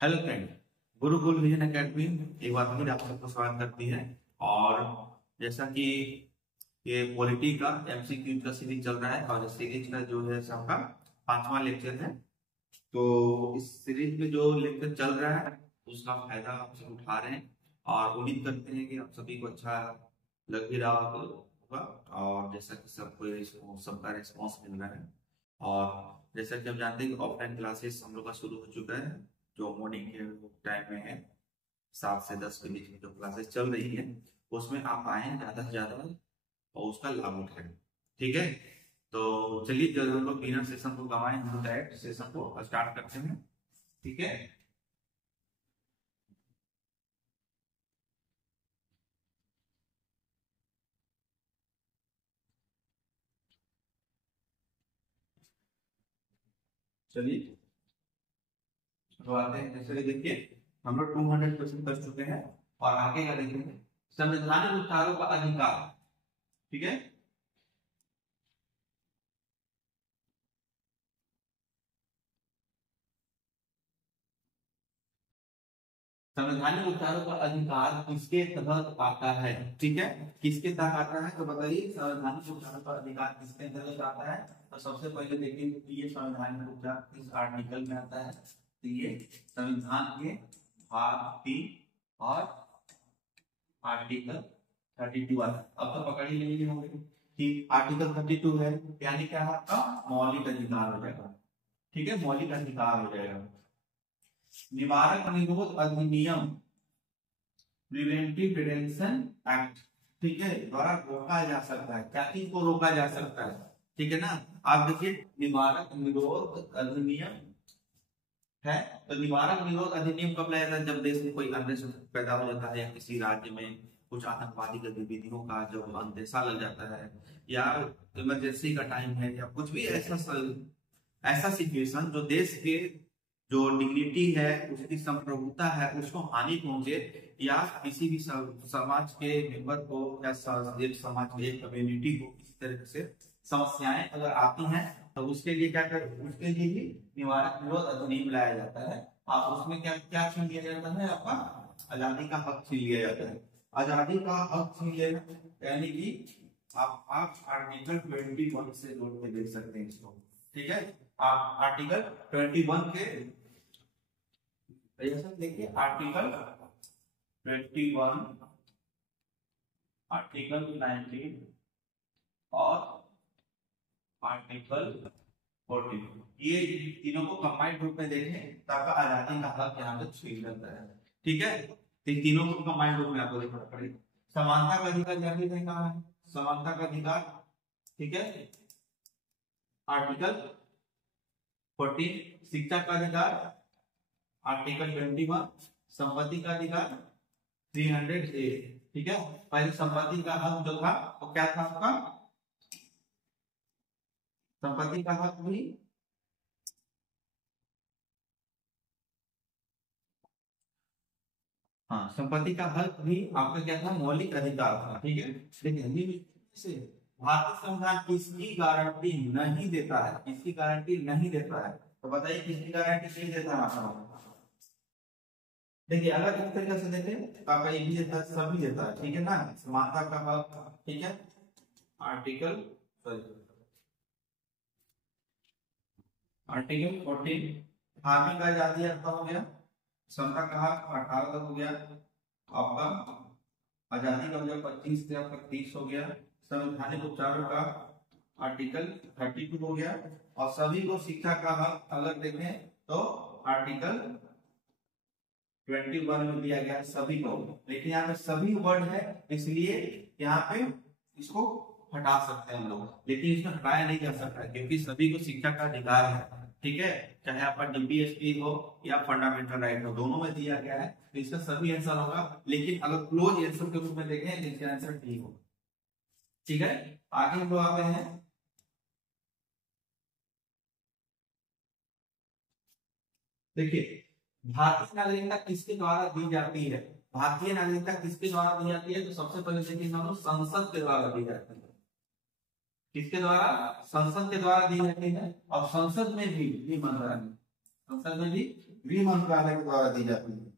Hello friend. Gurukul vision academy एक बार फिर आप सबको स्वागत करती है। और जैसा कि ये पॉलिटी का एमसीक्यू का सीरीज चल रहा है और इस सीरीज का जो है सबका 5वां लेक्चर है। तो इस सीरीज में जो लेक्चर चल रहा है उसका फायदा आप सब उठा रहे हैं और उम्मीद करते हैं कि आप सभी को अच्छा लग भी रहा होगा। और जैसा कि सबको सबका रिस्पॉन्स मिल रहा है। और जैसा कि हम जानते हैं कि ऑफलाइन क्लासेस हम लोग का शुरू हो चुका है, जो मॉर्निंग के टाइम में है 7 से 10 के बीच में जो क्लासेस चल रही है उसमें आप आए ज्यादा से ज्यादा और उसका लाभ उठाएं। ठीक है, तो चलिए जब हम लोग बिना सेशन को गवाएं हम लोग डायरेक्ट सेशन को स्टार्ट करते हैं। ठीक है, चलिए शुरुआत है। जैसे देखिए हम लोग 200 क्वेश्चन कर चुके हैं और आगे का देखेंगे संवैधानिक उपचारों का अधिकार। ठीक है, संवैधानिक उपचारों का अधिकार किसके तहत आता है। ठीक है, किसके तहत आता है तो बताइए संवैधानिक उपचारों का अधिकार किसके अंतर्गत आता है। तो सबसे पहले देखिए कि ये संवैधानिक उपचार किस आर्टिकल में आता है। तो ये संविधान के भाग 3 और आर्टिकल 32 आता है। अब तो पकड़ ही लेंगे होंगे कि आर्टिकल 32 है यानी क्या है आपका मौलिक अधिकार हो जाएगा। ठीक है, मौलिक अधिकार हो जाएगा। निवारक निरोध अधिनियम प्रिवेंटिव डिटेंशन एक्ट, ठीक है, द्वारा रोका जा सकता है। क्या चीज को रोका जा सकता है, ठीक है ना। आप देखिए निवारक निरोध अधिनियम है। तो निवारक निरोध अधिनियम कब लाया जाता है, जब देश में कोई अनरेस्ट पैदा हो जाता है या किसी राज्य में कुछ आतंकवादी गतिविधियों का जब अंदेशा लग जाता है या इमरजेंसी का टाइम है या कुछ भी ऐसा सिचुएशन जो देश के जो डिग्निटी है उसकी संप्रभुता है उसको हानि पहुंचे या किसी भी समाज के मेंबर को या एक समाज के एक कम्युनिटी को किसी तरह से समस्याएं अगर आती हैं तो उसके लिए क्या कर उसके लिए ही निवारक निरोध अधिनियम लाया जाता है। आप उसमें क्या क्या छीन लिया जाता है, आपका आजादी का हक छीन लिया जाता है। आजादी का हक छीन लिया यानी कि आप आर्टिकल 21 से जोड़ के देख सकते हैं इसको। ठीक है, आप आर्टिकल 21 के देखिए आर्टिकल 21, आर्टिकल 19 और आर्टिकल 14 ये तीनों को कंबाइंड रूप में देखें तो आपका आजादी का हक यहाँ पे छीन जाता है। ठीक है, तो तीनों को कंबाइंड रूप में आपको देखना पड़ेगा। समानता का अधिकार जारी नहीं कहा है, समानता का अधिकार। ठीक है, आर्टिकल 14 शिक्षा का अधिकार, आर्टिकल 21 संपत्ति का अधिकार 300A। ठीक है, पहले संपत्ति का हक जो था वो क्या था आपका, संपत्ति का हक भी हाँ संपत्ति का हक भी आपका क्या था मौलिक अधिकार था। ठीक है, लेकिन हिंदी में से भारतीय संविधान किसकी गारंटी नहीं देता है, किसकी गारंटी नहीं देता है तो बताइए किसकी गारंटी नहीं देता है। देखिए अगर इस तरीके से देखें तो आपका ये भी देता है सभी देता है। ठीक है ना, समानता का हक। ठीक है, आर्टिकल आर्टिकल 14 धार्मिक आजादी आपका हो गया, समता का हक 18 तक हो गया, आपका आजादी का हो गया 25 से आपका 30 हो गया, संवैधानिक उपचारों का आर्टिकल 32 हो गया और सभी को शिक्षा का हक अगर देखें तो आर्टिकल 21 में दिया गया सभी को। लेकिन यहाँ पे सभी वर्ड है इसलिए यहाँ पे इसको हटा सकते हैं हम लोग, लेकिन इसमें हटाया नहीं जा सकता क्योंकि सभी को शिक्षा का अधिकार है। ठीक है, चाहे आपका डीपीएसपी हो या फंडामेंटल राइट हो दोनों में दिया गया है तो इसका सभी आंसर होगा। लेकिन अगर क्लोज आंसर के रूप में देखें तो इसका आंसर ठीक होगा। ठीक है, आगे हम लोग आते हैं। देखिए भारतीय नागरिकता किसके द्वारा दी जाती है, भारतीय नागरिकता किसके द्वारा दी जाती है तो सबसे पहले देखिए हम लोग संसद के द्वारा दी जाती है। किसके द्वारा, संसद के द्वारा दी जाती है और संसद में भी ये बन रहा है, संसद में भी गृह मंत्रालय के द्वारा दी जाती है।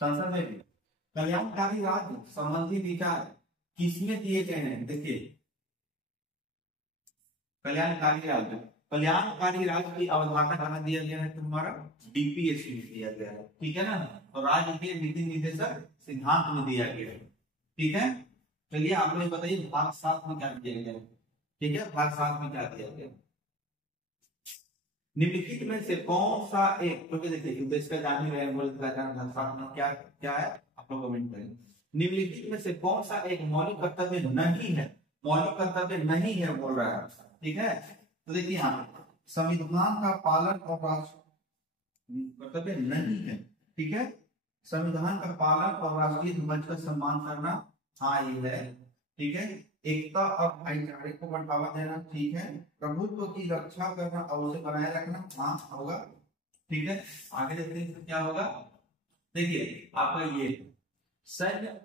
संसद में भी कल्याणकारी राज्य संबंधी विचार किसमें दिए गए हैं? देखिए कल्याणकारी राज्य की अवधारणा कहाँ दिया गया है? तुम्हारा डीपीएससी में दिया गया है, ठीक है ना। तो राज्य के नीति निर्देशक सिद्धांत में दिया गया है, ठीक है। चलिए आप लोग बताइए भाग 7 में क्या दिया गया है? ठीक है, भाग 7 में क्या दिया गया? निम्नलिखित में से कौन सा एक, क्योंकि देखिए तो इसका जान ही रहे हैं भाग 7 में क्या क्या है, आप लोग कमेंट करें। निम्नलिखित में से कौन सा एक मौलिक कर्तव्य नहीं है? मौलिक कर्तव्य नहीं है बोल रहा है, ठीक है। तो देखिए यहाँ संविधान का पालन और राष्ट्र कर्तव्य नहीं है, ठीक है। संविधान का पालन और राष्ट्रीय ध्वज का सम्मान करना, हाँ ये है, ठीक है। एकता और भाईचारे को बढ़ावा देना, ठीक है। प्रभुत्व की रक्षा करना और उसे बनाए रखना, हाँ होगा, ठीक है। आगे देखते हैं क्या होगा। देखिए आपका ये सैन्य,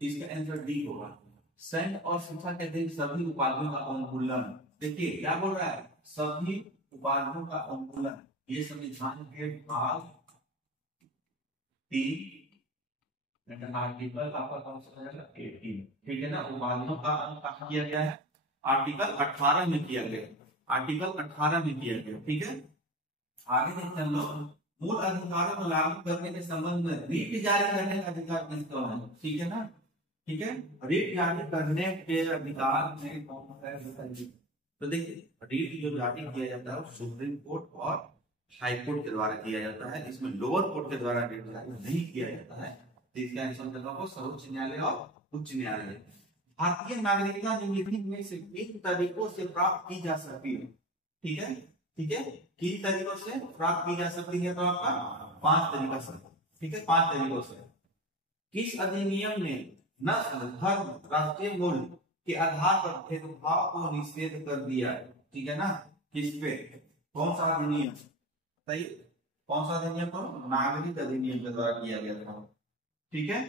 इसका आंसर डी होगा। सैन्य और शिक्षा के दिन सभी उपाधियों का उन्मूलन। देखिए क्या बोल रहा है? सभी उपाधियों का उन्मूलन। ये संविधान के भाग 3 आर्टिकल आपका कौन सा है? 18, ठीक है ना। उपाधियों का अंत कहाँ किया गया है? आर्टिकल 18 में किया गया, आर्टिकल 18 में किया गया, ठीक है। आगे देखते हैं लोग मूल अधिकारों को लागू करने के संबंध में रीट जारी करने का अधिकार किसको है? ठीक है ना, ठीक है। रीट जारी करने के अधिकार में कौन है? तो देखिए रीट जो जारी किया जाता है वो सुप्रीम कोर्ट और हाई कोर्ट के द्वारा किया जाता है। इसमें लोअर कोर्ट के द्वारा रीट जारी नहीं किया जाता है। तो इसका आंसर होगा सर्वोच्च न्यायालय और उच्च न्यायालय। भारतीय नागरिकता निम्नलिखित में से किन तरीकों से प्राप्त की जा सकती है? ठीक है, ठीक है। किन तरीकों से प्राप्त की जा सकती है? तो आपका 5 तरीका से, ठीक है, 5 तरीकों से। किस अधिनियम ने नस्ल, धर्म, राष्ट्रीय मूल के आधार पर भेदभाव को निषेध कर दिया? ठीक है ना। किस पे? कौन सा अधिनियम बताइए? कौन सा अधिनियम? तो नागरिक अधिनियम के द्वारा किया गया था, ठीक है।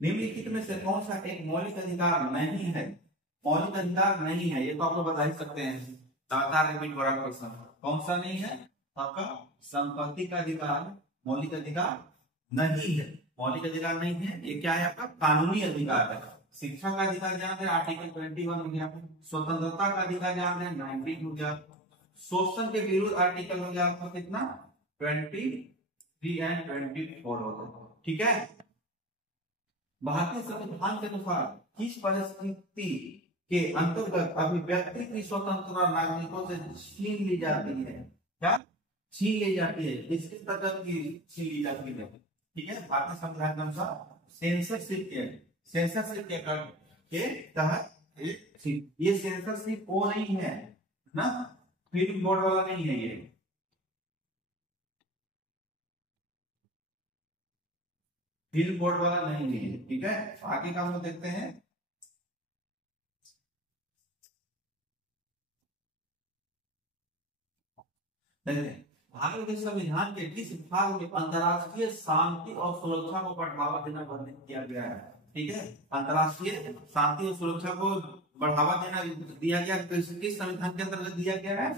निम्नलिखित में से कौन सा एक मौलिक अधिकार नहीं है? मौलिक अधिकार नहीं है, ये तो आप लोग बता ही सकते हैं। लगातार रिपीट हो रहा क्वेश्चन। कौन सा नहीं है? आपका संपत्ति का अधिकार मौलिक अधिकार नहीं है। मौलिक अधिकार नहीं है, ये क्या है? आपका कानूनी अधिकार है। शिक्षा का अधिकार जान रहे आर्टिकल 21 हो गया। स्वतंत्रता का अधिकार जान रहे 19 हो गया। शोषण के विरुद्ध आर्टिकल हो गया आपका कितना? 23 एंड 24 हो गया, ठीक है। भारतीय संविधान के अनुसार किस परिस्थिति के अंतर्गत अभिव्यक्ति की स्वतंत्रता नागरिकों से छीन ली जाती है? क्या छीन ली जाती है? इसके तहत की छीन ली जाती है, ठीक है। भारतीय संविधान के अनुसार सेंसरशिप के तहत ये सेंसरशिप वो नहीं है ना, फिल्म बोर्ड वाला नहीं है ये, फिल्म बोर्ड वाला नहीं है, ठीक है। आगे का हम लोग देखते हैं। भारत के संविधान के किस भाग में अंतर्राष्ट्रीय शांति और सुरक्षा को बढ़ावा देना वर्णित किया गया है? ठीक है, अंतर्राष्ट्रीय शांति और सुरक्षा को बढ़ावा देना दिया गया किस संविधान के अंतर्गत दिया गया है?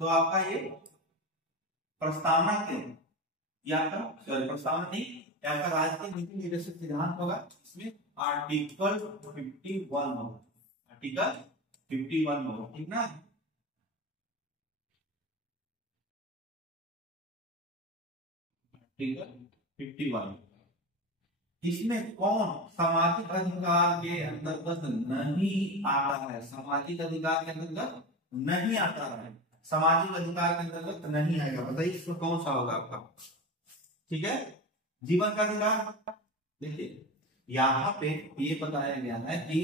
तो आपका ये प्रस्तावना के, या आपका सॉरी प्रस्तावना नहीं, आपका राष्ट्रीय नीति निर्देशक सिद्धांत होगा। इसमें आर्टिकल 51 होगा, आर्टिकल 51 होगा, ठीक ना। आर्टिकल 51 इसमें कौन सामाजिक अधिकार के अंतर्गत नहीं आता है? सामाजिक अधिकार के अंतर्गत नहीं आता है, सामाजिक अधिकार के अंतर्गत नहीं आएगा। बताइए इसमें कौन सा होगा आपका? ठीक है, जीवन का अधिकार। देखिए यहाँ पे ये बताया गया है कि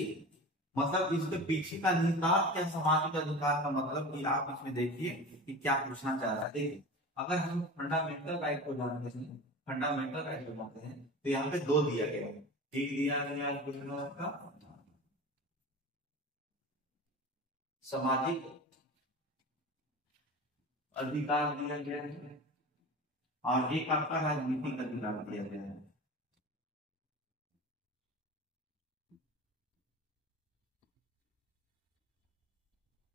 मतलब इसके पीछे का निहितार्थ क्या सामाजिक अधिकार का मतलब कि आप इसमें देखिए कि क्या पूछना चाह रहा है। देखिए अगर हम फंडामेंटल राइट को जानते हैं, फंडामेंटल राइट को जानते हैं, तो यहाँ पे 2 दिया गया है। एक दिया गया आपका सामाजिक अधिकार दिया गया है और एक आपका राजनीतिक अधिकार दिया गया है।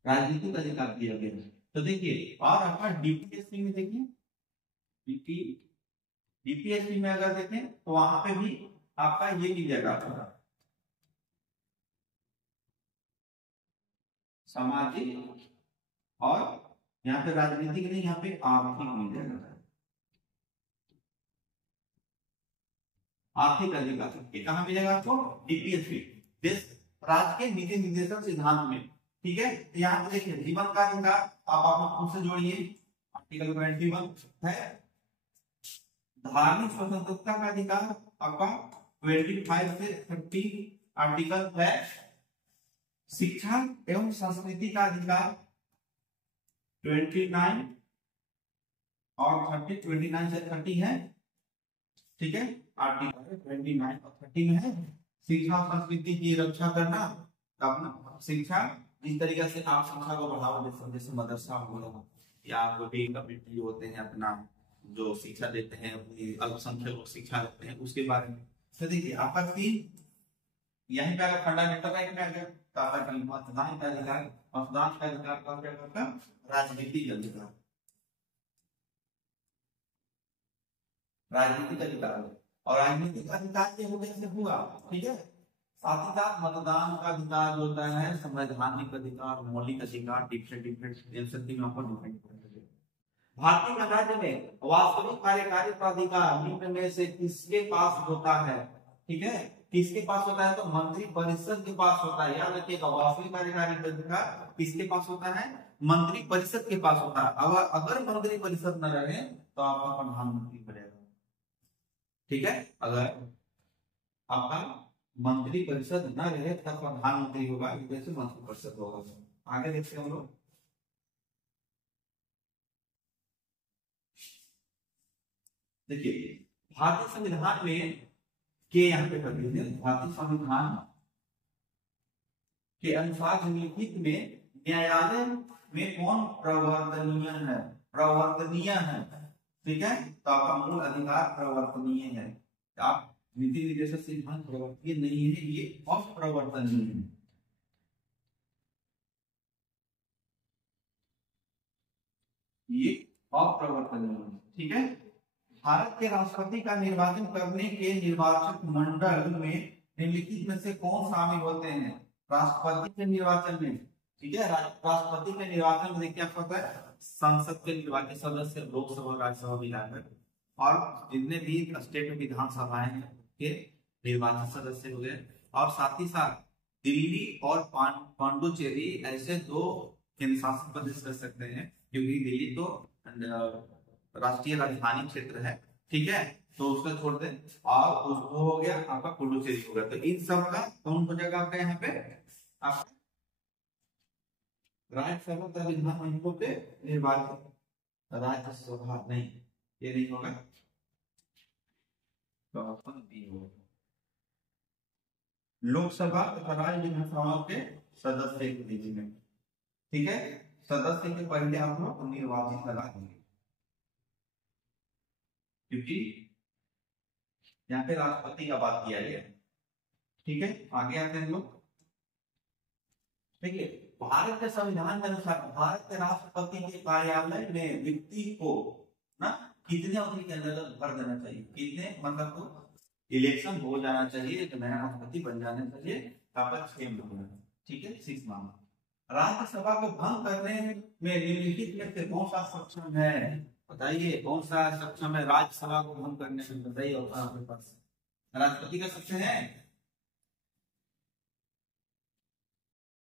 राजनीतिक अधिकार दिया गया है। तो देखिए, और आपका डीपीएससी में देखिए, डीपीएससी में अगर देखें तो वहां पे भी आपका ये मिल जाएगा, सामाजिक और यहाँ पे राजनीतिक नहीं, यहाँ पे आर्थिक मिल जाएगा, आर्थिक अधिकार। ये कहाँ मिलेगा आपको? डीपीएससी, देश राज्य के नीति निर्देशन सिद्धांत में। ठीक है, तो यहाँ पे देखिए जीवन का अधिकार आप खुद से जोड़िए, आर्टिकल 21 है। धार्मिक स्वतंत्रता का अधिकार आपका 25 से 30 आर्टिकल है। शिक्षा एवं संस्कृति का अधिकार 29 और 29 से 30 है। ठीक है, आर्टिकल 29 और 30 में है शिक्षा और संस्कृति की रक्षा करना। अपना शिक्षा जिस तरीके से आप शिक्षा को बढ़ावा दे सकते, जैसे मदरसा हो गया या कोई भी कम्युनिटी होते हैं अपना जो शिक्षा देते हैं, अपनी अल्पसंख्यक लोग शिक्षा देते हैं, उसके बारे में। तो देखिए आपका तीन यहीं पे अगर फंडामेंटल राइट में आ गया तो आपका मतदान का अधिकार, मतदान का अधिकार का क्या करता, राजनीतिक अधिकार, राजनीतिक अधिकार। और राजनीतिक अधिकार के वजह से हुआ, ठीक है। साथ ही साथ मतदान का अधिकार होता है संवैधानिक अधिकार, मौलिक अधिकार, भारतीय गणराज्य में वास्तविक कार्यकारी प्राधिकार निम्न में से किसके पास होता है? ठीक है, किसके पास होता है? तो मंत्री परिषद के पास होता है। याद रखिएगा, वास्तविक कार्यकारी प्राधिकार किसके पास होता है? मंत्री परिषद के पास होता है। अगर मंत्री परिषद न रहे तो आपका प्रधानमंत्री बनेगा। ठीक है, अगर आपका मंत्री परिषद न रहे तब प्रधानमंत्री होगा, जैसे मंत्री परिषद होगा। आगे देखते हैं हम लोग। देखिए भारतीय संविधान में के यहाँ पे कर दीजिए, भारतीय संविधान के अनुसार निम्नलिखित में न्यायालय में कौन प्रवर्तनीय है? प्रवर्तनीय है। ठीक है, तो आपका मूल अधिकार प्रवर्तनीय है। आप नीति निर्देशक सिद्धांत प्रवर्तनीय नहीं है, ये अप्रवर्तनीय है। ये अप्रवर्तनीय है। ठीक है, भारत के राष्ट्रपति का निर्वाचन करने के निर्वाचक मंडल में निम्नलिखित में से कौन शामिल होते हैं? राष्ट्रपति के निर्वाचन में। ठीक है, राष्ट्रपति के निर्वाचन में देखिए आपका क्या है, संसद के निर्वाचित सदस्य, लोकसभा राज्यसभा मिलाकर, और जितने भी स्टेट विधानसभाएं हैं के निर्वाचित सदस्य हो गए। और साथ ही साथ दिल्ली और पांडुचेरी ऐसे दो केंद्र शासित प्रदेश कर सकते हैं, क्योंकि दिल्ली तो राष्ट्रीय राजधानी क्षेत्र है। ठीक है, तो उसका छोड़ दें, और उसको हो गया आपका पुडुचेरी हो गया। तो इन सब का कौन हो जाएगा आपका यहाँ पे? आप राज्यसभा का विधानमंडलों पे निर्वाचित, राज्यसभा नहीं, ये नहीं होगा, तो ऑप्शन बी होगा। लोकसभा तथा राज्य विधानसभाओं के सदस्य के बीच में। ठीक है, सदस्य के पहले आप लोग निर्वाचित लगा देंगे, क्योंकि यहाँ पे राष्ट्रपति का बात किया गया। ठीक है, आगे आते हैं लोग। देखिए भारत के संविधान के अनुसार भारत के राष्ट्रपति के कार्यालय में व्यक्ति को ना कितने अवधि के अंदर भर देना चाहिए? कितने, मतलब तो इलेक्शन हो जाना चाहिए, एक नया राष्ट्रपति बन जाना चाहिए, 6 महीने। ठीक है, 6 माह। राज्यसभा को भंग करने में निम्नलिखित में से कौन सा सक्षम है? बताइए कौन सा सक्षम है राज्यसभा को भंग करने में? बताइए, और आपके पास राष्ट्रपति का सक्षम है?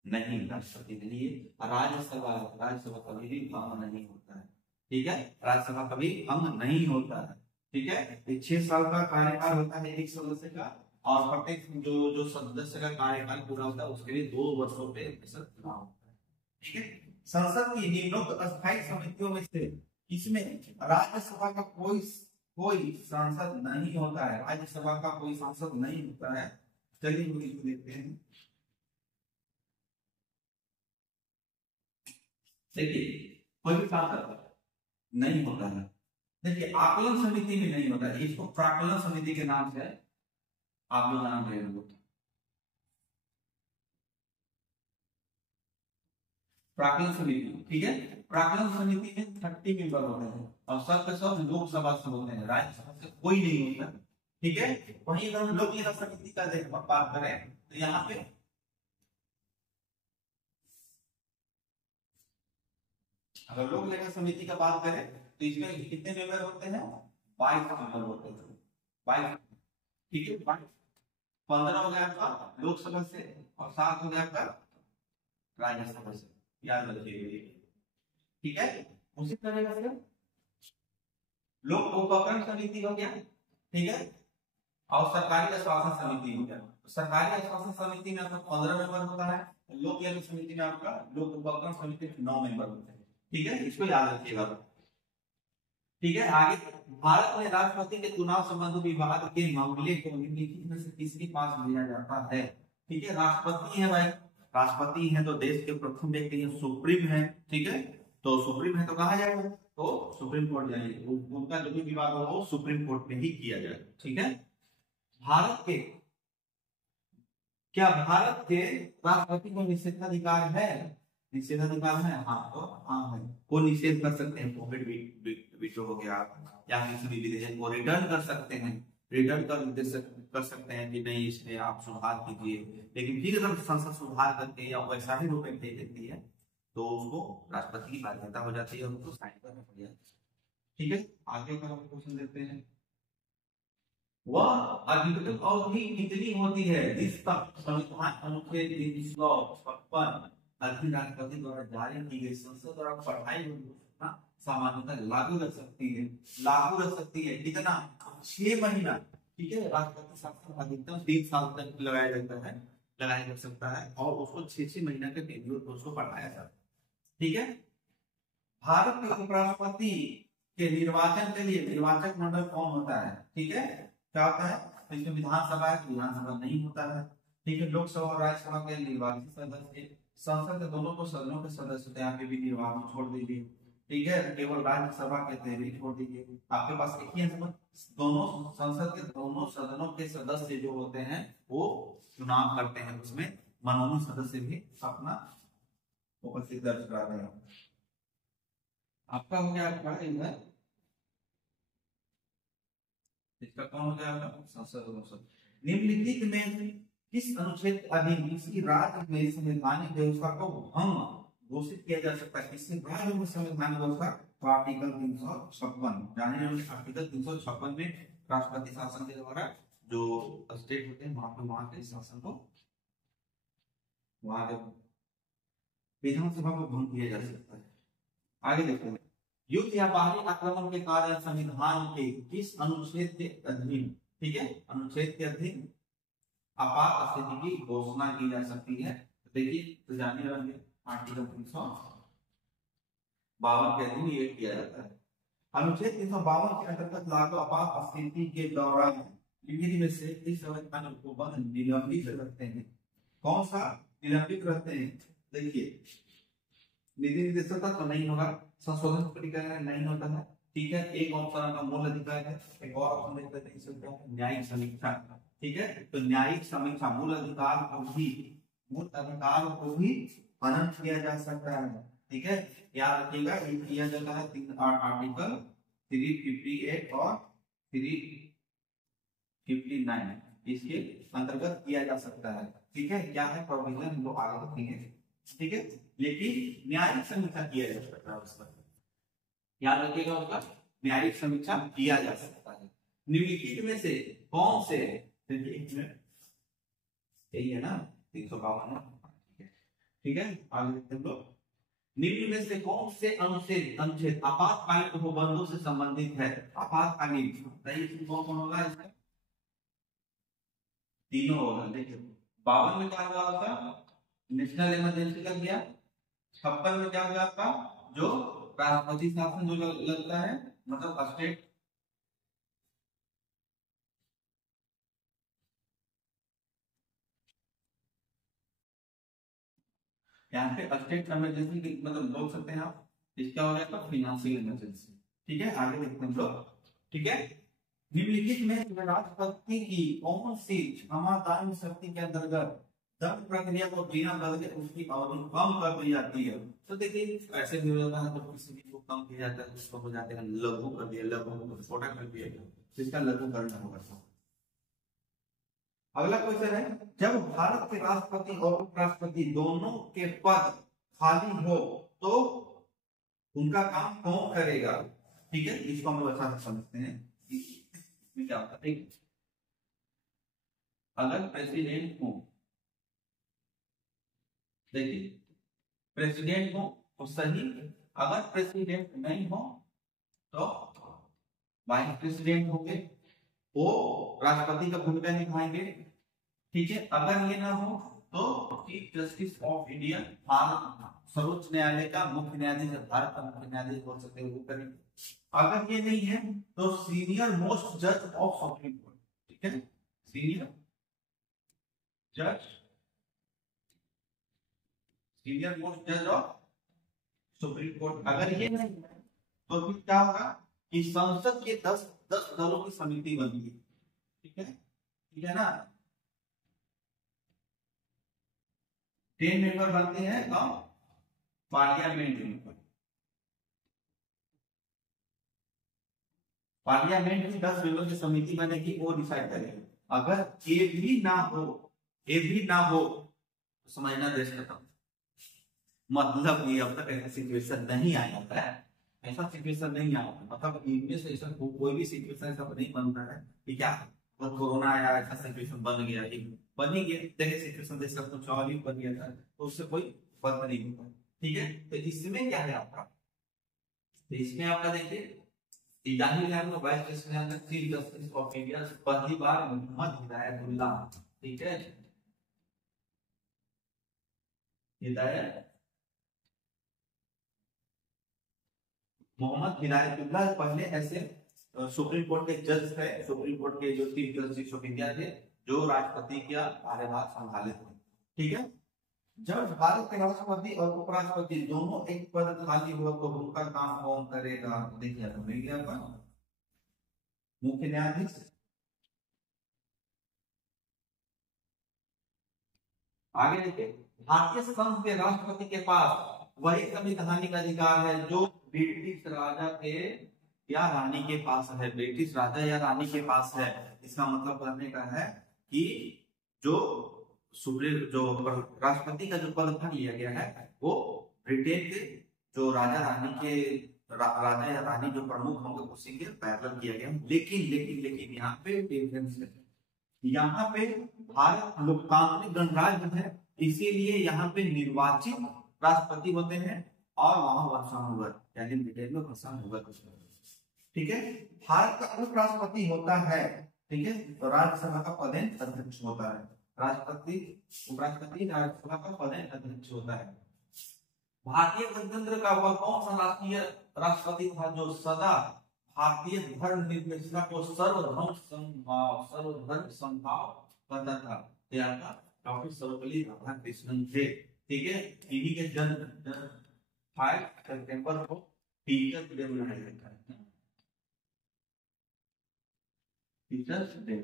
नहीं, राष्ट्रपति के लिए राज्यसभा कभी भी भंग नहीं होता है। ठीक है, राज्यसभा कभी भंग नहीं होता है। ठीक है, 6 साल का कार्यकाल होता है एक सदस्य का, और प्रत्येक जो सदस्य का कार्यकाल पूरा होता है उसके लिए 2 वर्षों पे चुनाव होता है। ठीक है, संसद की निम्नोक्त अस्थायी समितियों में से इसमें राज्यसभा का कोई सांसद नहीं होता है। राज्यसभा का कोई सांसद नहीं होता है। चलिए हम इसको देखते हैं। देखिए कोई भी सांसद नहीं होता है। देखिए आकलन समिति में नहीं होता है, इसको प्राकलन समिति के नाम से आप लोग नाम दे रहे हो। प्राक्कलन समिति, ठीक है। प्राक्कलन समिति में 30 मेंबर होते हैं और सब के सब लोकसभा से होते हैं, राज्यसभा से कोई नहीं होता, ठीक है। वहीं अगर हम लोक लेखा समिति का बात करें तो यहाँ पे अगर लोक लेखा समिति का बात करें तो इसमें कितने मेंबर होते हैं? 22 मेंबर होते हैं, 22, ठीक है। 15 हो गया आपका लोकसभा से और 7 हो गया आपका राज्यसभा से, याद रखिए, ठीक है। उसी तरह से लोक उपक्रम समिति हो गया, ठीक है, और सरकारी आश्वासन समिति हो गया। तो सरकारी आश्वासन समिति में आपका 15 मेंबर होता है, लोक लेखा समिति में आपका लोक उपक्रम समिति में 9 मेंबर होते हैं, ठीक है। इसको याद रखिएगा, ठीक है। आगे, भारत में राष्ट्रपति के चुनाव संबंधी विवाद के मामले को निम्नलिखित में से किसके पास भेजा जाता है? ठीक है, राष्ट्रपति है भाई, राष्ट्रपति है तो देश के प्रथम व्यक्ति है, सुप्रीम है, ठीक है। तो सुप्रीम है तो कहा जाएगा, तो सुप्रीम कोर्ट जाइए, उनका जो भी विवाद हो वो सुप्रीम कोर्ट में ही किया जाए, ठीक है। क्या भारत के राष्ट्रपति को निषेधाधिकार है? निषेधाधिकार है, हाँ तो हाँ है, वो निषेध कर सकते हैं, पॉकेट वीटो हो गया, या किसी भी विधेयक को रिटर्न कर सकते हैं, रिटर्न कर सकते हैं कि नहीं इसमें आप सुधार कीजिए। लेकिन फिर अगर संसद सुधार करके या वैसा ही रूप में भेज देती है तो उसको राष्ट्रपति की बाध्यता हो जाती है, उनको साइन करना पड़ जाता है, ठीक है। आगे का हम क्वेश्चन देखते हैं, वह अधिकतम अवधि कितनी होती है जिस तक संविधान अनुच्छेद 356 अधीन राष्ट्रपति द्वारा जारी की गई संसद द्वारा पढ़ाई हुई घोषणा सामान्यतः लागू रह सकती है? लागू रह सकती है कितना? 6 महीना, ठीक है। राष्ट्रपति शासन अधिकतम 3 साल तक लगाया जाता है, लगाया जा सकता है, और उसको 6 महीना के टेन्योर पर उसको पढ़ाया जाता है, ठीक है। भारत के उपराष्ट्रपति के निर्वाचन के लिए निर्वाचक मंडल कौन होता है? ठीक है, क्या होता है? तो इसमें विधानसभा है, विधानसभा नहीं होता है, ठीक है। लोकसभा और राज्यसभा के निर्वाचित सदस्य, संसद के दोनों को सदनों के सदस्य यहाँ पे भी निर्वाचन छोड़ दीजिए, ठीक है। केवल राज्यसभा के तहरीर छोड़ दीजिए, आपके पास एक ही है, दोनों संसद के दोनों सदनों के सदस्य जो होते हैं वो चुनाव करते हैं, उसमें मनोनीत सदस्य भी अपना उपस्थित दर्ज करा रहे हैं। आपका हो गया आपका इधर, इसका कौन हो गया आपका संसद। निम्नलिखित में किस अनुच्छेद के अधीन किसी राज्य में संवैधानिक व्यवस्था को भंग घोषित किया जा सकता है? किसी राज्य में संवैधानिक व्यवस्था तो आर्टिकल 356 जाने आर्टिकल 356 में राष्ट्रपति शासन के द्वारा जो स्टेट होते हैं वहां के शासन को, वहां विधानसभा को भंग किया जा सकता है। आगे देखते हैं, युद्ध या बाहरी आक्रमण के कारण संविधान के किस अनुच्छेद के अधीन, ठीक है, अनुच्छेद के अधीन आपात स्थिति की घोषणा की जा सकती है? देखिए तो जानिए वाले आर्टिकल 352 के अधीन ये किया जाता है। अनुच्छेद 352 के अंतर्गत लागू आपात स्थिति के दौरान निम्नलिखित में से किस संवैधानिक उपबंध निलंबित रखते हैं? कौन सा निलंबित रहते हैं? देखिए, निधि निर्देशकता तो नहीं होगा, संशोधन प्रक्रिया नहीं होता है, ठीक है। एक ऑप्शन का मूल अधिकार है, एक और ऑप्शन देखते हैं न्यायिक समीक्षा, ठीक है। तो न्यायिक समीक्षा मूल अधिकार को भी हनन किया जा सकता है, ठीक है। याद रखिएगा ये किया जाता है आर्टिकल 358 और 359 इसके अंतर्गत किया जा सकता है, ठीक है। क्या है प्रोविजन हम लोग आगे देखेंगे, ठीक है। लेकिन न्यायिक समीक्षा किया जा सकता है उसका, याद रखिएगा उसका न्यायिक समीक्षा किया जा सकता है। निम्नलिखित में से कौन से, यही है ना 352, ठीक है। आगे देखते हैं लोग, निम्न में से कौन से अनुच्छेद आपातकालीन उपबंधों से संबंधित है? आपातकालीन कौन कौन होगा इसमें? तीनों होगा। देखिए 52 में क्या हुआ आपका? नेशनल इमरजेंसी लग गया। 56 में क्या हुआ आपका? जो राष्ट्रपति शासन जो लगता है, मतलब स्टेट यहाँ पे स्टेट इमरजेंसी मतलब बोल सकते हैं आप। इसका हो गया फाइनेंशियल इमरजेंसी, ठीक है। आगे देखते हैं लोग, ठीक है। निम्नलिखित में राष्ट्रपति की कौन सी क्षमादान शक्ति के अंतर्गत दंड प्रक्रिया को बिना बदले उसकी अवधि कम कर दी जाती है। तो देखिए ऐसे भी होता है, तो किसी को कम किया जाता है, उसको हो जाते हैं लघु कर दिया, लघु को छोटा कर दिया, तो इसका लघुकरण होगा। अगला क्वेश्चन है, जब भारत के राष्ट्रपति और उपराष्ट्रपति दोनों के पद खाली हो तो उनका काम कौन करेगा? ठीक है, इसको हम लोग अच्छा से समझते हैं इसमें क्या होता है। अगर प्रेसिडेंट हो, देखिए प्रेसिडेंट हो तो सही, अगर प्रेसिडेंट नहीं हो तो वाइस प्रेसिडेंट होंगे, वो राष्ट्रपति का भूमिका निभाएंगे। ठीक है, अगर ये ना हो तो chief justice of India, Bharat सर्वोच्च न्यायालय का मुख्य न्यायाधीश, भारत का मुख्य न्यायाधीश बोल सकते हैं, वो करेंगे। अगर ये नहीं है तो सीनियर मोस्ट जज ऑफ सुप्रीम कोर्ट, ठीक है, सीनियर जज, सीनियर मोस्ट जज ऑफ सुप्रीम कोर्ट। अगर ये नहीं है तो फिर क्या होगा कि संसद के 10 दलों की समिति बनती है। ठीक है, ठीक है ना, 10 मेंबर बनते हैं और पार्लियामेंट में, पार्लियामेंट की 10 मेंबर की समिति बनेगी, वो डिसाइड करेगी। अगर ये भी ना हो, ये भी ना हो तो समझना देश खत्म। मतलब ये अब तक ऐसा सिचुएशन नहीं आया है, ऐसा सिचुएशन नहीं आया, मतलब इनमें से ऐसा कोई भी सिचुएशन ऐसा नहीं बनता है कि क्या तो कोरोना आया ऐसा सिचुएशन बन गया, बन ही गया, देखिए सिचुएशन देश का कुछ और ही बन गया था, तो उससे कोई फर्क नहीं होता। ठीक है, तो इसमें क्या है आपका, तो इसमें आपका देखिए vice president chief justice of India पहली बार मोहम्मद हिदायतुल्लाह। ठीक है, मोहम्मद हिदायतुल्लाह पहले ऐसे सुप्रीम कोर्ट के जज थे, सुप्रीम कोर्ट के जो चीफ जस्टिस ऑफ इंडिया थे, जो राष्ट्रपति का कार्यभार संभाले थे। ठीक है, जब भारत के राष्ट्रपति और उपराष्ट्रपति दोनों एक पद खाली हो तो उनका काम कौन करेगा? देखिए मुख्य न्यायाधीश, आगे देखिए भारतीय संघ के राष्ट्रपति के पास वही संवैधानिक अधिकार है जो ब्रिटिश राजा के या रानी के पास है, ब्रिटिश राजा या रानी के पास है। इसका मतलब करने का है कि जो राष्ट्रपति का जो पदभार लिया गया है वो ब्रिटेन के जो राजा रानी के राजा या रानी जो प्रमुख होंगे उसी के पैरेलल किया गया। लेकिन यहाँ पे डिफरेंस है, यहाँ पे भारत लोकतांत्रिक गणराज्य है, इसीलिए यहाँ पे निर्वाचित राष्ट्रपति होते हैं और वहां वंशानुगत, यानी ब्रिटेन में वंशानुगत। ठीक है, भारत का उपराष्ट्रपति होता है, ठीक है, तो राज्यसभा का पदेन अध्यक्ष होता है, राष्ट्रपति उपराष्ट्रपति राज्यसभा का पदेन अध्यक्ष होता है। भारतीय गणतंत्र का वह कौन सा राष्ट्रीय राष्ट्रपति था जो सदा भारतीय धर्मनिरपेक्षता को सर्वधर्म समभाव करता था? डॉक्टर सर्वपल्ली राधाकृष्णन थे। ठीक है, इन्हीं के जन्म 5 सितंबर को टीचर्स डे मनाया जाता है, टीचर्स डे,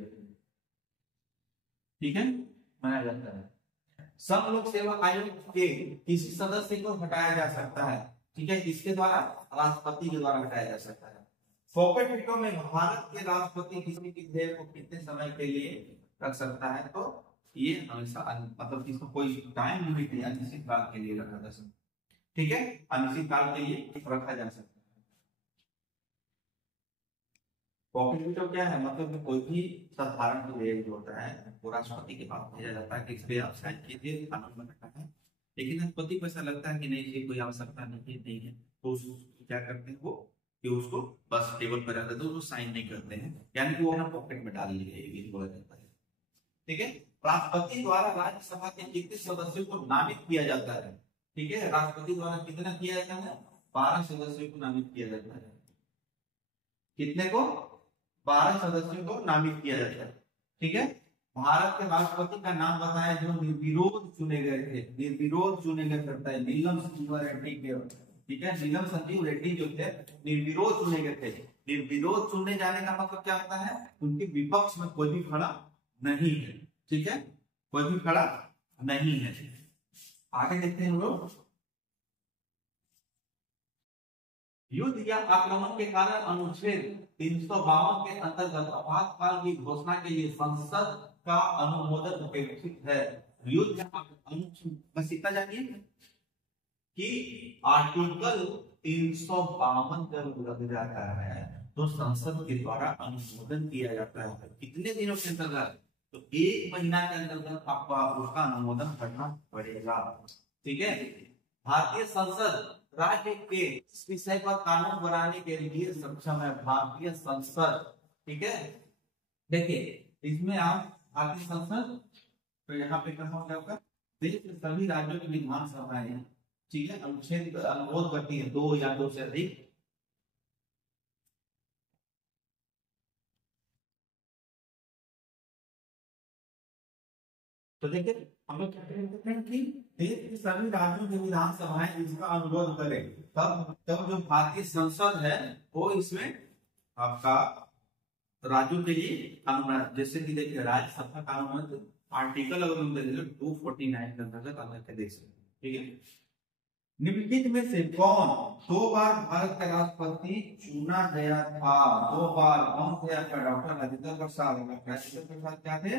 ठीक है, मनाया जाता है। संघ लोक सेवा आयोग के किसी सदस्य को हटाया जा सकता है, ठीक है, इसके द्वारा राष्ट्रपति के द्वारा हटाया जा सकता है। पॉकेट वीटो में भारत के राष्ट्रपति किसी भी विधेयक को कितने समय के लिए रख सकता है? तो ये हमेशा मतलब इसको कोई टाइम लिमिट नहीं, अनिश्चित काल के लिए रखा जा सकता है। ठीक है, अनिश्चित काल के लिए रखा जा सकता है। पॉकेट वीटो क्या है? मतलब कोई भी साधारण विधेयक जो होता है वो राष्ट्रपति के पास भेजा जाता है कि इस पे आप साइन कीजिए, कानून बनाना है, लेकिन राष्ट्रपति को ऐसा लगता है कि नहीं ये कोई आवश्यकता नहीं है, तो क्या करते हैं वो कि उसको बस टेबल पर रख देते हैं, उसको साइन नहीं करते हैं, यानी कि वो अपना पॉकेट में डाल लिए, ये बोला जाता है। ठीक है, राष्ट्रपति द्वारा राज्यसभा के कितने सदस्यों को नामित किया जाता है? ठीक है, राष्ट्रपति द्वारा कितना किया जाता है? 12 सदस्यों को नामित किया जाता है। कितने को? 12 सदस्यों को नामित किया जाता है। ठीक है, भारत के राष्ट्रपति का नाम बताएं जो निर्विरोध चुने गए थे, निर्विरोध चुने गए करता है नीलम संजीव रेड्डी के। ठीक है, नीलम संजीव रेड्डी जो थे निर्विरोध चुने गए थे। निर्विरोध चुने जाने का मतलब क्या होता है? उनके विपक्ष में कोई भी खड़ा नहीं है। ठीक है, कोई भी खड़ा नहीं है। आगे देखते हैं हम लोग, युद्ध या आक्रमण के कारण अनुच्छेद 352 के अंतर्गत आपातकाल की घोषणा के लिए संसद का अनुमोदन अपेक्षित है। युद्ध या बस इतना जानिए कि आर्टिकल 352 जब लग जाता है तो संसद के द्वारा अनुमोदन किया जाता है। कितने दिनों के अंतर्गत? तो 1 महीना के अंतर्गत आपको उसका अनुमोदन करना पड़ेगा। ठीक है। भारतीय संसद राज्य के इस विषय पर कानून बनाने के लिए सक्षम है। भारतीय संसद, ठीक है। देखिए इसमें आप भारतीय संसद, तो यहाँ पे कहा होगा देश के सभी राज्यों की विधानसभाएं, ठीक है, अनुच्छेद अनुरोध करती है 2 या 2 से अधिक। तो देखिए हम लोग क्या कहते हैं कि देश के सभी राज्यों की विधानसभाएं इसका अनुरोध करें, तब जो भारतीय संसद है वो इसमें आपका राज्यों के लिए कानून, जैसे कि देखिए राज्यसभा कानून आर्टिकल अगर हम देखें 249 के अंतर्गत आने के देश, ठीक है। निम्नलिखित में से कौन 2 बार भारत का राष्ट्रपति चुना गया था? 2 बार कौन थे? आपका डॉक्टर राजेंद्र प्रसाद। राजेंद्र प्रसाद क्या थे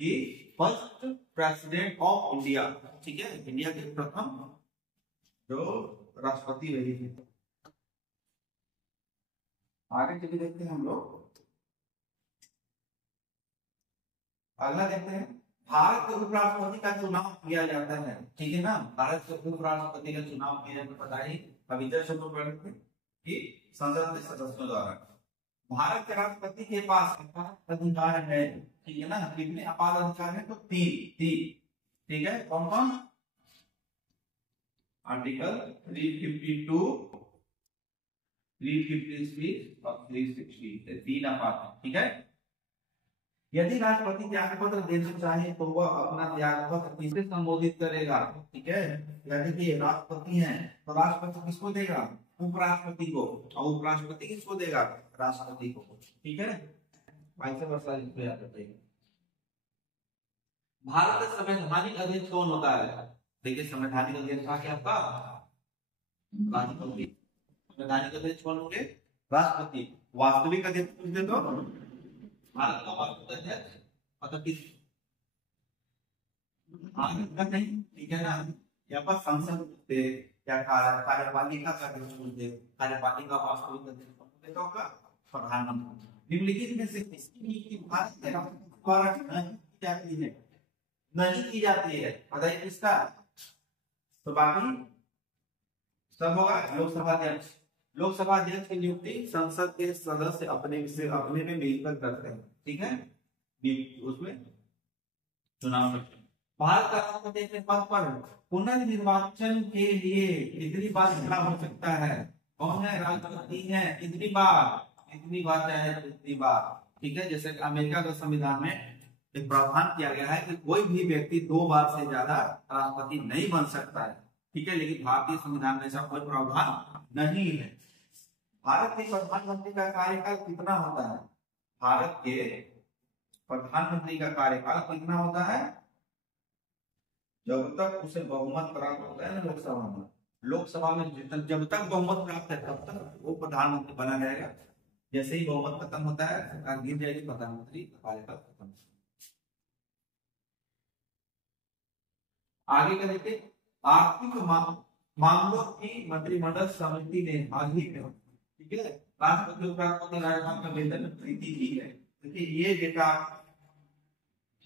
कि फर्स्ट प्रेसिडेंट ऑफ इंडिया, ठीक है, इंडिया के प्रथम जो राष्ट्रपति रहे थे। आगे चलिए देखते हैं हम लोग, अगला देखते हैं भारत के उपराष्ट्रपति का चुनाव किया जाता है, ठीक है ना। भारत के उपराष्ट्रपति का चुनाव किया जाता है, पता ही अविजय शब्द पढ़े थे कि संसद के सदस्यों द्वारा। भारत के राष्ट्रपति के पास अपार अधिकार है, ठीक है ना। कितने अपार अधिकार है? तो 3, ठीक है। कौन कौन? आर्टिकल 352, 353 और 360, 3 अपार, ठीक है। यदि राष्ट्रपति त्याग पत्र देना चाहे तो वह अपना त्याग पत्र किससे संबोधित करेगा? ठीक है, यदि कि राष्ट्रपति हैं तो राष्ट्रपति किसको देगा? उपराष्ट्रपति को। और उपराष्ट्रपति किसको देगा? राष्ट्रपति को, ठीक है। भारत का संवैधानिक अध्यक्ष कौन होता है? देखिए संवैधानिक अध्यक्ष क्या आपका राष्ट्रपति। संवैधानिक अध्यक्ष कौन होंगे? राष्ट्रपति। वास्तविक अध्यक्ष पूछते तो भारत का वास्तविक अध्यक्ष मतलब किस नहीं, ठीक है ना। यहाँ पर संसद से क्या कार्यपालिका का अध्यक्ष बोलते, कार्यपालिका वास्तविक अध्यक्ष होगा प्रधानमंत्री। निम्नलिखित में से किसकी नियुक्ति भारत के राष्ट्रपति द्वारा नहीं की जाती है? नहीं की जाती है, बताइए किसका? तो बाकी सब होगा लोकसभा अध्यक्ष। लोकसभा अध्यक्ष की नियुक्ति संसद के सदस्य अपने में मिलकर करते हैं, ठीक है। उसमें चुनाव करते हैं। भारत का राष्ट्रपति के पद पर पुनर्निर्वाचन के लिए कितनी बार खड़ा हो सकता है? कौन है राष्ट्रपति है? कितनी बार चाहे कितनी बार, ठीक है। जैसे अमेरिका के संविधान में एक प्रावधान किया गया है कि कोई भी व्यक्ति 2 बार से ज्यादा राष्ट्रपति नहीं बन सकता है, ठीक है। लेकिन भारतीय संविधान में ऐसा कोई प्रावधान नहीं है। भारत के प्रधानमंत्री का कार्यकाल कितना होता है? भारत के प्रधानमंत्री का कार्यकाल कितना होता है? जब तक उसे बहुमत प्राप्त होता है ना लोकसभा में जब तक बहुमत प्राप्त है तब तक वो प्रधानमंत्री बना रहेगा। जैसे ही बहुमत खत्म होता है, सरकार गिर जाएगी, प्रधानमंत्री कार्यकाल खत्म। आगे का देखिए, आर्थिक मामलों की मंत्रिमंडल समिति ने हाल ही में, ठीक है, राष्ट्रपति उपराष्ट्रपति राज्यपाल का वेतन में वृद्धि की है। देखिए ये डेटा,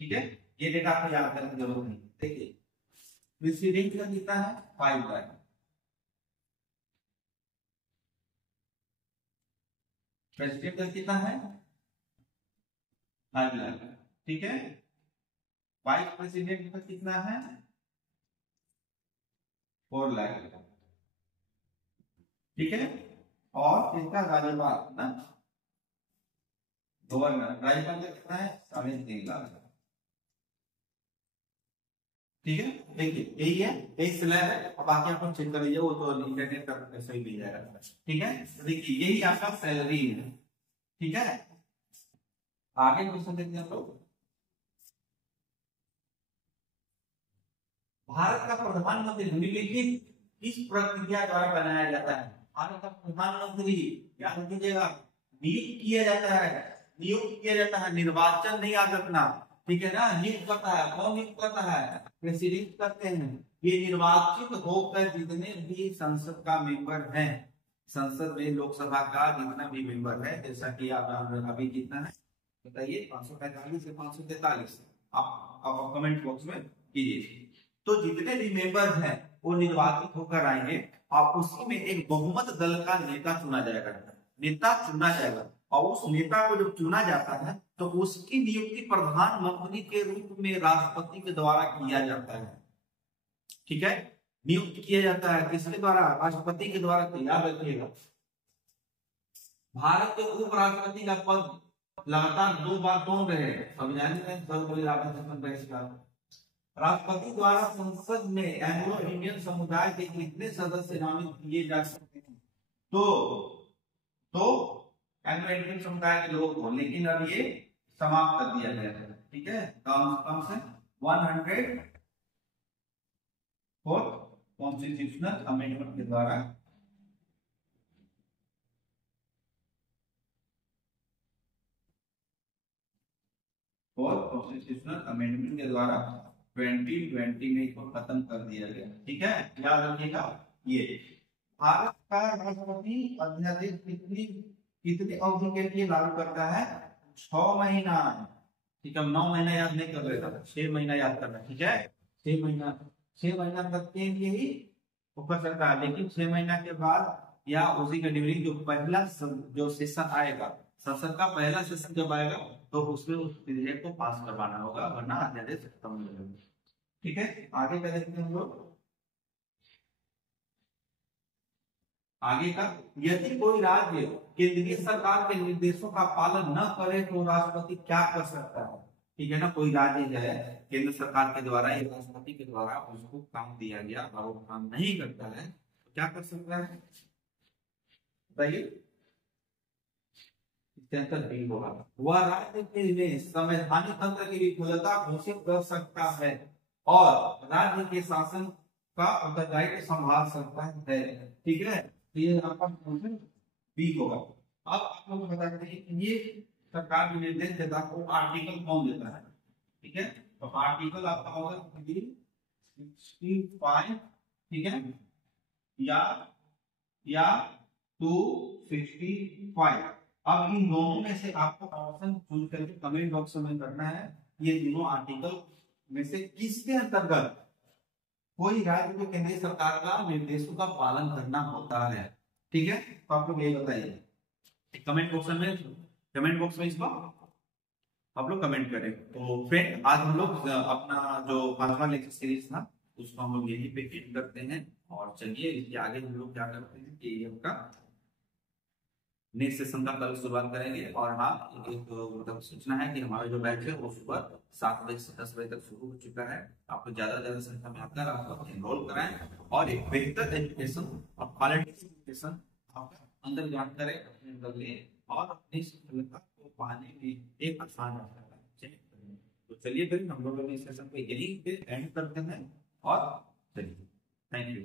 ठीक है, ये डेटा आपको याद करने की जरूरत नहीं। देखिए प्रेसिडेंट का कितना है? 5 लाख। प्रेसिडेंट का कितना है? 5 लाख, ठीक है। वाइस प्रेसिडेंट का कितना है? 4 लाख, ठीक है। और इसका राज्यपाल ना गवर्नर, राज्यपाल का कितना है? 3.5 लाख, ठीक है। देखिए यही है, यही स्लैब है। अब बाकी आप चेक कर लीजिए, वो तो इंटरनेट पर ऐसे ही मिल जाएगा, ठीक है। देखिए यही आपका सैलरी है, ठीक है। आगे क्वेश्चन देखते हैं हम लोग। भारत का प्रधानमंत्री निम्नलिखित किस प्रक्रिया द्वारा बनाया जाता है? भारत का प्रधानमंत्री याद रखिएगा नियुक्त किया जाता है, नियुक्त किया जाता है, निर्वाचन नहीं याद रखना, ठीक है ना। नियुक्त करता है, कौन नियुक्त करता है? प्रेसिडेंट करते हैं। ये निर्वाचित होकर जितने भी संसद का मेंबर है, संसद में लोकसभा का जितना भी मेंबर है, जैसा कि आप अभी कितना है बताइए, 545 से 543, आप कमेंट बॉक्स में कीजिए। तो जितने भी मेंबर हैं वो निर्वाचित होकर आएंगे और उसी में एक बहुमत दल का नेता चुना जाएगा, नेता चुना जाएगा, और उस नेता को जब चुना जाता है तो उसकी नियुक्ति प्रधानमंत्री के रूप में राष्ट्रपति के द्वारा किया जाता है। ठीक है, नियुक्त किया जाता है किसके द्वारा? राष्ट्रपति के द्वारा। याद रखिएगा, भारत के उपराष्ट्रपति का पद लगातार 2 बार कौन रहे? संविधान में राष्ट्रपति द्वारा संसद में एंग्लो इंडियन समुदाय के कितने सदस्य नामित किए जा सकते हैं? तो एंग्लो इंडियन समुदाय के लोग हो, लेकिन अब ये समाप्त कर दिया गया है। ठीक है, कम से 100 कॉन्स्टिट्यूशनल अमेंडमेंट के द्वारा और कॉन्स्टिट्यूशनल अमेंडमेंट के द्वारा 2020 में इसको खत्म कर दिया गया। ठीक है, याद रखिएगा। ये भारत का राष्ट्रपति अध्यादेश कितनी अवधि के लिए लागू करता है? 6 महीना। ठीक है, 9 महीना याद नहीं कर रहे थे, 6 महीना याद करना। ठीक है, 6 महीना तक के लिए ही वो कर सकता है, लेकिन 6 महीना के बाद या उसी के ड्यूरिंग जो पहला जो सेशन आएगा, संसद का पहला सेशन जब आएगा तो उसमें उस विधेयक को पास करवाना होगा, वरना अध्यादेश खत्म हो जाएगा। ठीक है, आगे क्या देखते हैं हम लोग? आगे का, यदि कोई राज्य केंद्रीय सरकार के निर्देशों का पालन न करे तो राष्ट्रपति क्या कर सकता है? ठीक है ना, कोई राज्य जो है केंद्र सरकार के द्वारा या राष्ट्रपति के द्वारा उसको काम दिया गया और वो काम नहीं करता है तो क्या कर सकता है बताइए? होगा, वह राज्य के लिए संवैधानिक तंत्र की विफलता घोषित कर सकता है और राज्य के शासन का उत्तरदायित्व संभाल सकता है। ठीक है, तो ये आपका क्वेश्चन बी होगा। अब आप लोग बताते हैं कि ये सरकार जो निर्देश देता है वो आर्टिकल कौन देता है? ठीक है, तो आर्टिकल आपका होगा 65, ठीक है, या 265। अब इन दोनों में से आपको ऑप्शन चूज करके कमेंट बॉक्स में करना है, ये दोनों आर्टिकल में से किसके अंतर्गत कोई राज्य को केंद्रीय सरकार का निर्देशों का पालन करना होता है। ठीक है, तो आप लोग ये बताइए कमेंट बॉक्स में इसको आप लोग कमेंट करें। तो फ्रेंड, आज हम लोग अपना जो 5वां लेक्चर सीरीज था उसको हम लोग यहीं पे एंड करते हैं, और चलिए इसके आगे हम लोग क्या करते हैं कि आपका नेक्स्ट सेशन का कल शुरुआत करेंगे। और हाँ, एक मतलब सूचना है कि हमारा जो बैच है वो सुबह 7 बजे से 10 बजे तक शुरू हो चुका है। आपको ज्यादा से ज्यादा संख्या में आकर आप एनरोल कराएं और एक बेहतर एजुकेशन और क्वालिटी एजुकेशन आप अंदर ज्ञान करें, अपने अंदर लें और अपनी सफलता को पाने की एक आसान रास्ता है। तो चलिए फिर हम लोग इस सेशन को यहीं पे एंड करते हैं और चलिए, थैंक यू।